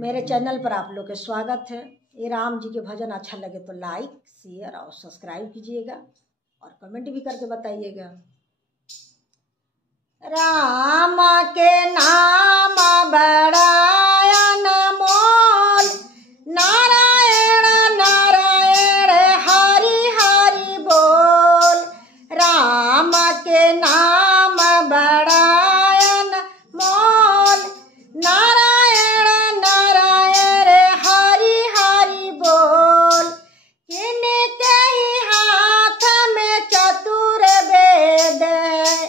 मेरे चैनल पर आप लोग के स्वागत है। ये राम जी के भजन अच्छा लगे तो लाइक शेयर और सब्सक्राइब कीजिएगा और कमेंट भी करके बताइएगा। राम के नाम बड़ा अनमोल, नारायण नारायण हरि हरि बोल। राम के नाम बड़ा अनमोल, नारायण नारायण हरि हरि बोल। किनके ही हाथ में चतुर वेद है,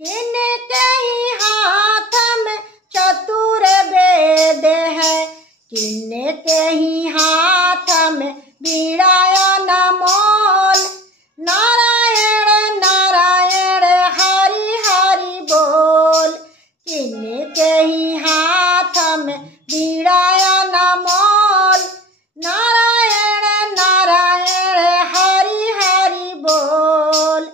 किनके ही हाथ में चतुर वेद है, किनके ही हाथ में बीड़ा अनमोल। नारायण नारायण हरि हरि बोल। किनके ही हाथ में बीड़ा अनमोल, नारायण नारायण हरि हरि बोल।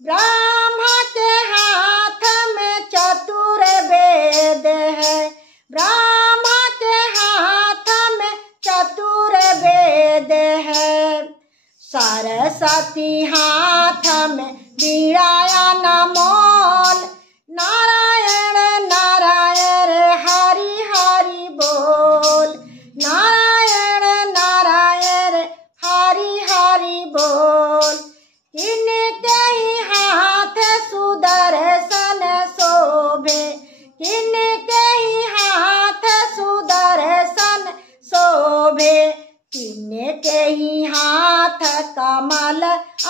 ब्रह्मा के हाथ में चतुर वेद है, ब्रह्मा के हाथ में चतुर वेद है, सरस्वती हाथ में बीड़ा अनमोल। नारायण नारायण हरि हरि बोल। नारायण नारायण हरि हरि बोल। किनके ही हाथ सुदर्शन शोभे, किनके ही हाथ सुदर्शन शोभे, किनके ही हाथ कमल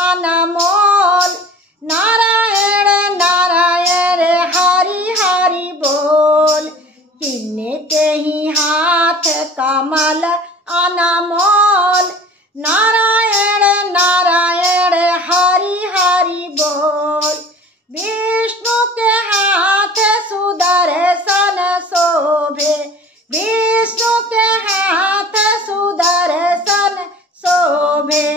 अनमोल। नारायण नारायण हरि हरि बोल। किनके ही हाथ कमल अनमोल, नारायण नारायण हरि हरि बोल। विष्णु के हाथ सुदर्शन शोभे, विष्णु के हाथ सुदर्शन शोभे,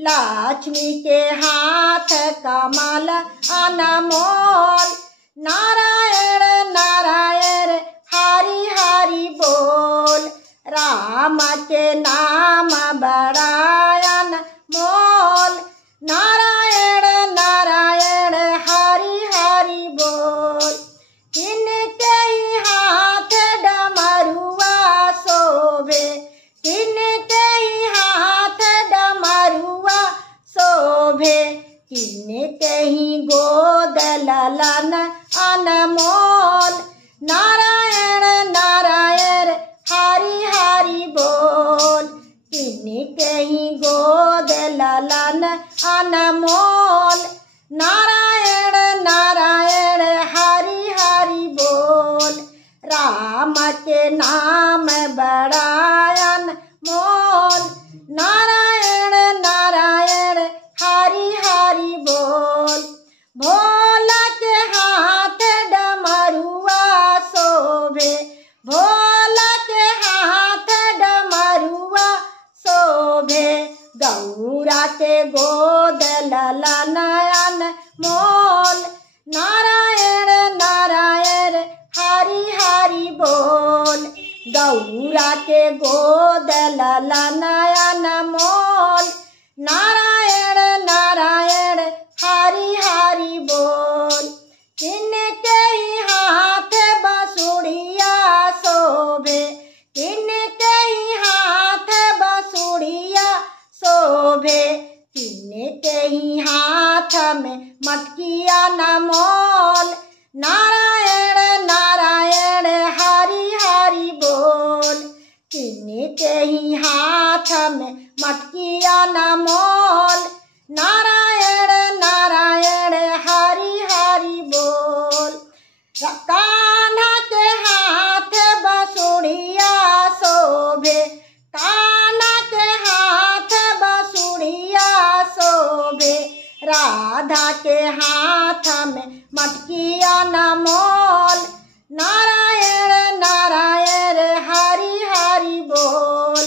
लक्ष्मी के हाथ कमल अनमोल। नारायण नारायण हरि हरि बोल। राम के नाम बड़ा अनमोल, नारायण नारायण हरि हरि बोल। किनके ही हाथ डमरुआ शोभे, किनके ही हाथ डमरुआ शोभे, किनके ही गोद ललन अनमोल। नारायण नारायण हरि हरि बोल। किनके ही गोद ललन अनमोल, नारायण नारायण हरि हरि बोल। राम के नाम बड़ा अनमोल, नारायण नारायण हरि हरि बोल। भोला के हाथ डमरुआ शोभे, भोला के हाथ डमरुआ शोभे, गौरा के गोद ललन अनमोल। नारायण नारायण हरि हरि बोल। गौरा के गोद ललन अनमोल, नारायण नारायण हरि हरि बोल। किनके ही हाथ बसुड़िया शोभे, किनके ही हाथ बसुड़िया शोभे, किनके ही हाथ में मटकिया अनमोल। नारायण नारायण हरि हरि बोल। किनके ही हाथ में मटकिया अनमोल, नारायण नारायण हरि हरि बोल। कान्हा के हाथ बसुड़िया शोभे, कान्हा के हाथ बसुड़िया शोभे, राधा के हाथ में मटकिया अनमोल। नारायण नारायण हरि हरि बोल।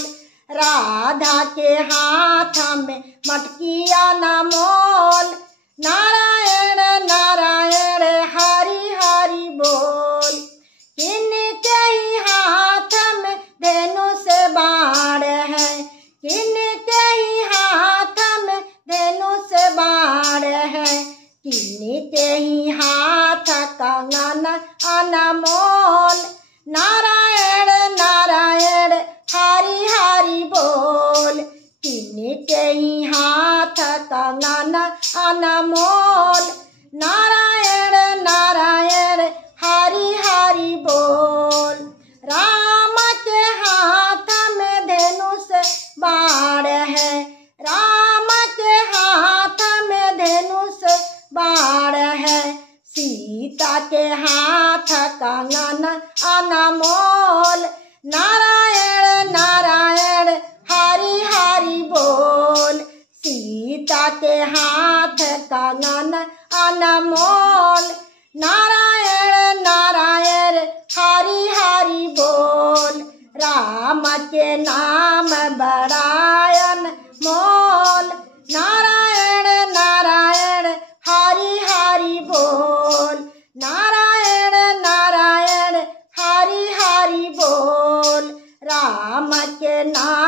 राधा के हाथ में मटकिया अनमोल, नारायण नारायण हरि हरि बोल। किनके ही हाथ में धेनु अनमोल। नारायण नारायण हरि हरि बोल। राम के हाथ में धनुष बाण है, राम के हाथ में धनुष बाण है। सीता के हाथ कंगन अनमोल। नारायण नारायण हरि हरि बोल। सीता के हाथ कंगन अनमोल। नारायण नारायण हरि हरि बोल। राम के नाम बड़ायन मोल। नारायण नारायण हरि हरि बोल। नारायण नारायण हरि हरि बोल। राम के नाम